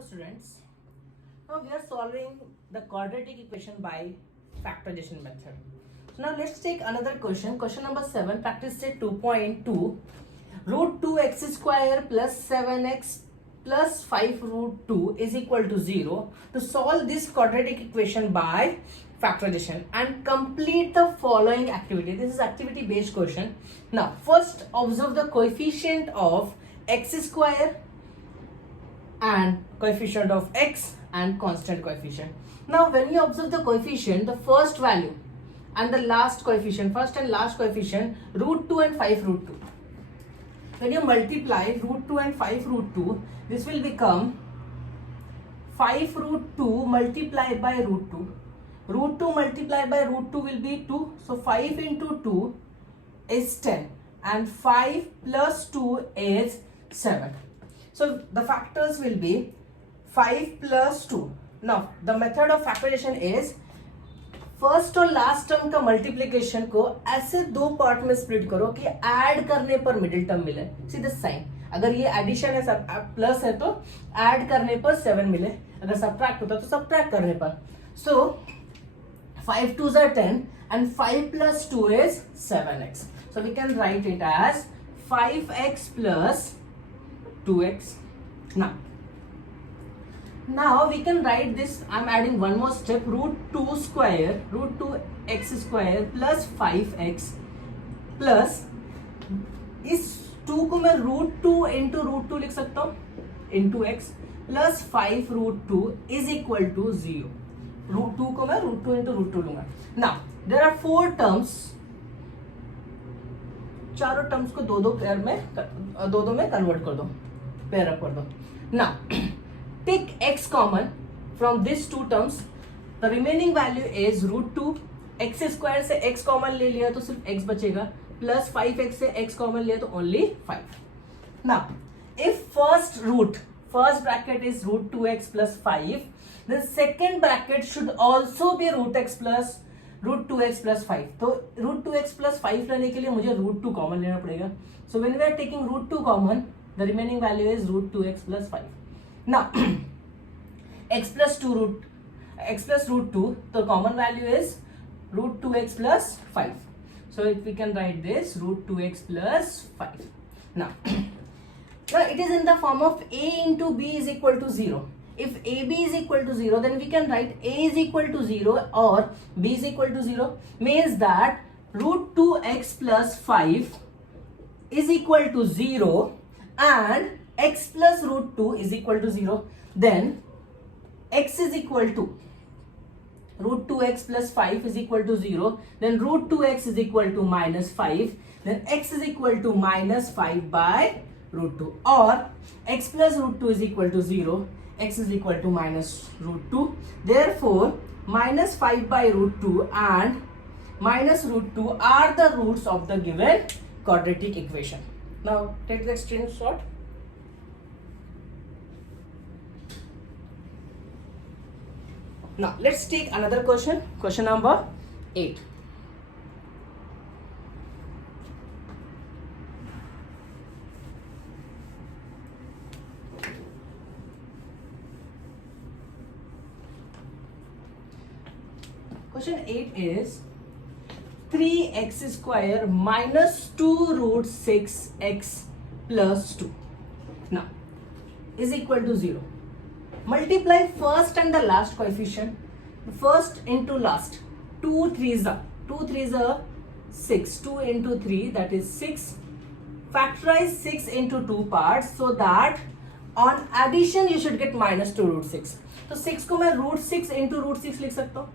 Hello students, now we are solving the quadratic equation by factorization method. So now let's take another question, question number 7, practice set 2.2. Root 2x square plus 7x plus 5 root 2 is equal to 0. To solve this quadratic equation by factorization and complete the following activity. This is activity based question. Now first observe the coefficient of x square and coefficient of x and constant coefficient. Now when you observe the coefficient, the first value and the last coefficient, first and last coefficient, root 2 and 5 root 2. When you multiply root 2 and 5 root 2, this will become 5 root 2 multiplied by root 2. Root 2 multiplied by root 2 will be 2. So 5 into 2 is 10 and 5 plus 2 is 7. So the factors will be 5 plus 2. Now the method of factorization is first और last term का multiplication को ऐसे दो part में split करो कि add करने पर मिडिल टर्म मिले. सी द साइन, अगर ये एडिशन है सब प्लस है तो ऐड करने पर 7 मिले, अगर सब्ट्रैक्ट होता तो सब्ट्रैक्ट करने पर. सो 5 2s are 10 and 5 plus 2 is 7x. So we can write it as 5x plus 2x. Now we can write this. I'm adding one more step. Root 2 square, root 2x square plus 5x plus इस 2 को मैं root 2 into root 2 लिख सकता हूँ into x plus 5 root 2 is equal to 0. root 2 को मैं root 2 into root 2 लूंगा. Now there are 4 terms. चारों टर्म्स को दो पेयर में दो में कन्वर्ट कर दो, पेयर अप कर दो. Now take x common from these two terms. The remaining value is root 2. x square से x common ले लिया तो सिर्फ x बचेगा, plus 5x से x common लिया तो only 5. Now if first bracket is root 2x plus 5, the second bracket should also be root x plus root 2x plus 5. तो root 2x plus 5 लेने के लिए मुझे root 2 common लेना पड़ेगा. So when we are taking root 2 common, the remaining value is root 2x plus 5. Now x plus root 2, the common value is root 2x plus 5. So if we can write this root 2x plus 5. Now it is in the form of a into b is equal to 0. If ab is equal to 0, then we can write a is equal to 0 or b is equal to 0, means that root 2x plus 5 is equal to 0 and x plus root 2 is equal to 0. Then x is equal to root 2x plus 5 is equal to 0. Then root 2x is equal to minus 5. Then x is equal to minus 5 by root 2. Or x plus root 2 is equal to 0. X is equal to minus root 2. Therefore, minus 5 by root 2 and minus root 2 are the roots of the given quadratic equation. Now take the screenshot. Now let's take another question, question number 8. Question 8 is 3x square minus 2 root 6x plus 2 now is equal to 0. Multiply first and the last coefficient. First into last. 2 3s are 6. 2 into 3, that is 6. Factorize 6 into 2 parts so that on addition you should get minus 2 root 6. तो 6 को मैं root 6 into root 6 लिख सकता हूँ.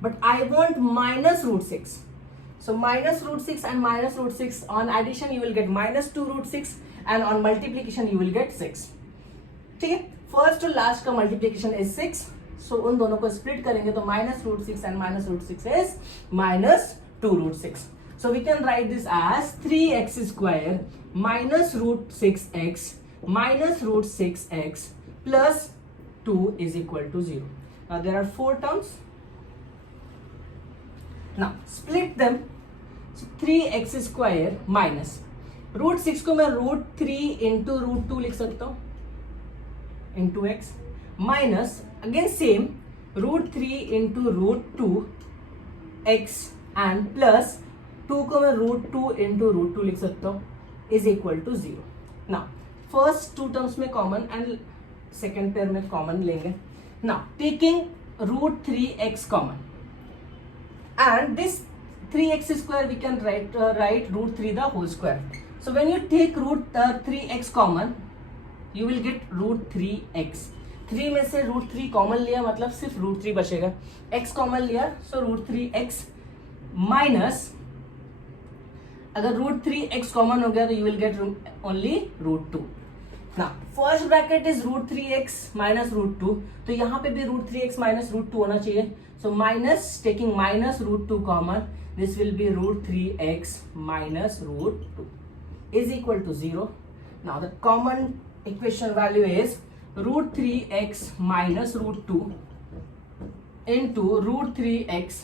But I want minus root 6. So minus root 6 and minus root 6, on addition you will get minus 2 root 6 and on multiplication you will get 6. ठीक है, first और last का मल्टीप्लिकेशन इज 6. सो उन दोनों को स्प्लिट करेंगे तो minus root 6 and minus root 6 is minus 2 root 6. So we can write this as 3x square minus root 6x minus root 6x plus 2 is equal to 0. There are 4 terms. Now split them. 3x square minus root 6 को मैं root 3 into root 2 लिख सकता हूँ into x minus again same root 3 into root 2 x and plus 2 को मैं root 2 into root 2 लिख सकता हूँ is equal to 0. Now first two terms में common and second pair में common लेंगे. Now taking root 3x common and this 3x square we can write root 3 the whole square. So when you take root 3x common you will get root 3x. 3 में से root 3 common लिया मतलब सिर्फ root 3 बचेगा. x common लिया so root 3x minus अगर root 3x common हो गया तो you will get only root 2. Now first bracket is root 3x minus root 2. तो यहाँ पे भी root 3x minus root 2 होना चाहिए. So minus taking minus root 2 common, this will be root 3x minus root 2 is equal to 0. Now the common equation value is root 3x minus root 2 into root 3x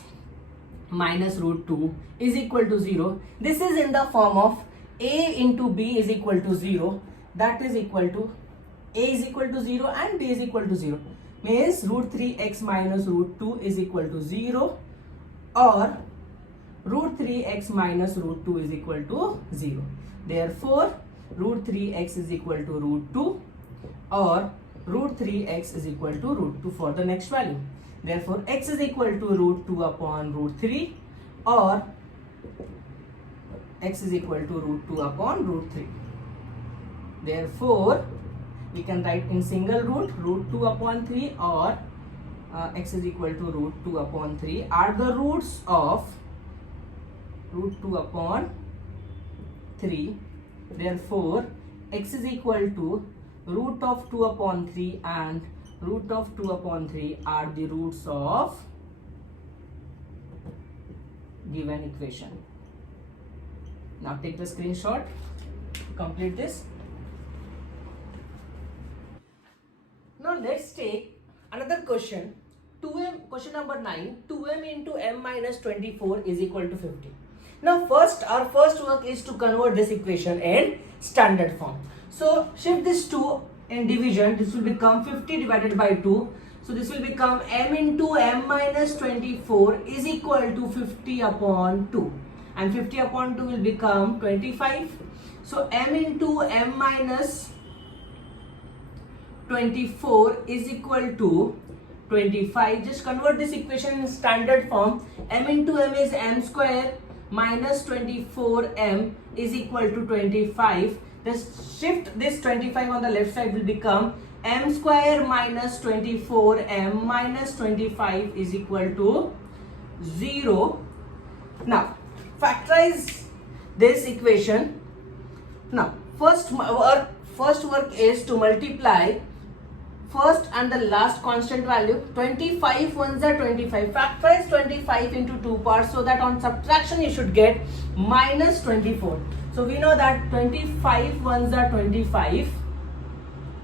minus root 2 is equal to 0. This is in the form of a into b is equal to 0. That is equal to a is equal to 0 and b is equal to 0. Means root 3x minus root 2 is equal to 0 or root 3x minus root 2 is equal to 0. Therefore root 3x is equal to root 2 or root 3x is equal to root 2 for the next value. Therefore x is equal to root 2 upon root 3 or x is equal to root 2 upon root 3. Therefore we can write in single root root 2 upon 3 or x is equal to root 2 upon 3 are the roots of root 2 upon 3. Therefore x is equal to root of 2 upon 3 and root of 2 upon 3 are the roots of given equation. Now take the screenshot to complete this. Now let's take another question. 2m, question number 9, 2m into m minus 24 is equal to 50. Now our first work is to convert this equation in standard form. So shift this 2 in division, this will become 50 divided by 2. So this will become m into m minus 24 is equal to 50 upon 2. And 50 upon 2 will become 25. So m into m minus 24 is equal to 25. Just convert this equation in standard form. M into m is m square minus 24m is equal to 25. Just shift this 25 on the left side will become m square minus 24m minus 25 is equal to 0. Now factorize this equation. Now first work is to multiply first and the last constant value. 25 ones are 25. Factorize 25 into two parts so that on subtraction you should get minus 24. So we know that 25 ones are 25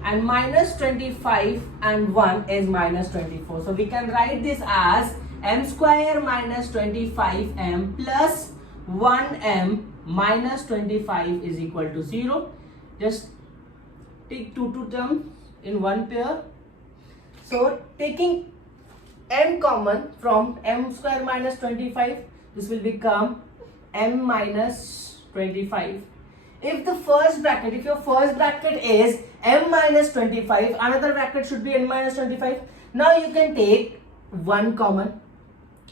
and minus 25 and 1 is minus 24. So we can write this as m square minus 25m plus 1m minus 25 is equal to 0. Just take two terms in one pair. So taking m common from m square minus 25, this will become m minus 25. If your first bracket is m minus 25, another bracket should be n minus 25. Now you can take 1 common.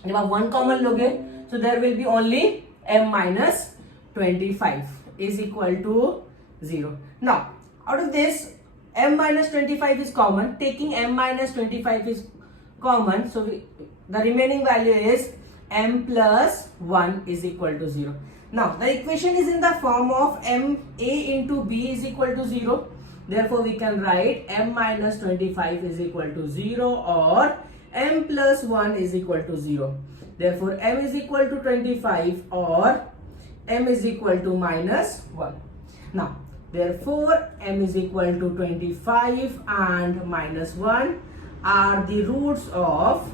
If आप 1 common लोगे, so there will be only m minus 25 is equal to 0. Now out of this m minus 25 is common. Taking m minus 25 is common, so the remaining value is m plus 1 is equal to 0. Now the equation is in the form of m a into b is equal to 0. Therefore we can write m minus 25 is equal to 0 or m plus 1 is equal to 0. Therefore m is equal to 25 or m is equal to minus 1. Now therefore m is equal to 25 and minus 1 are the roots of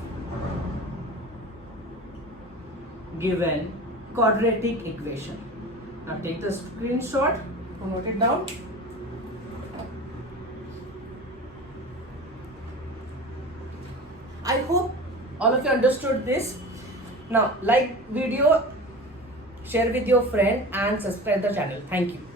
given quadratic equation. Now take the screenshot to note it down. I hope all of you understood this. Now like video, share with your friend and subscribe the channel. Thank you.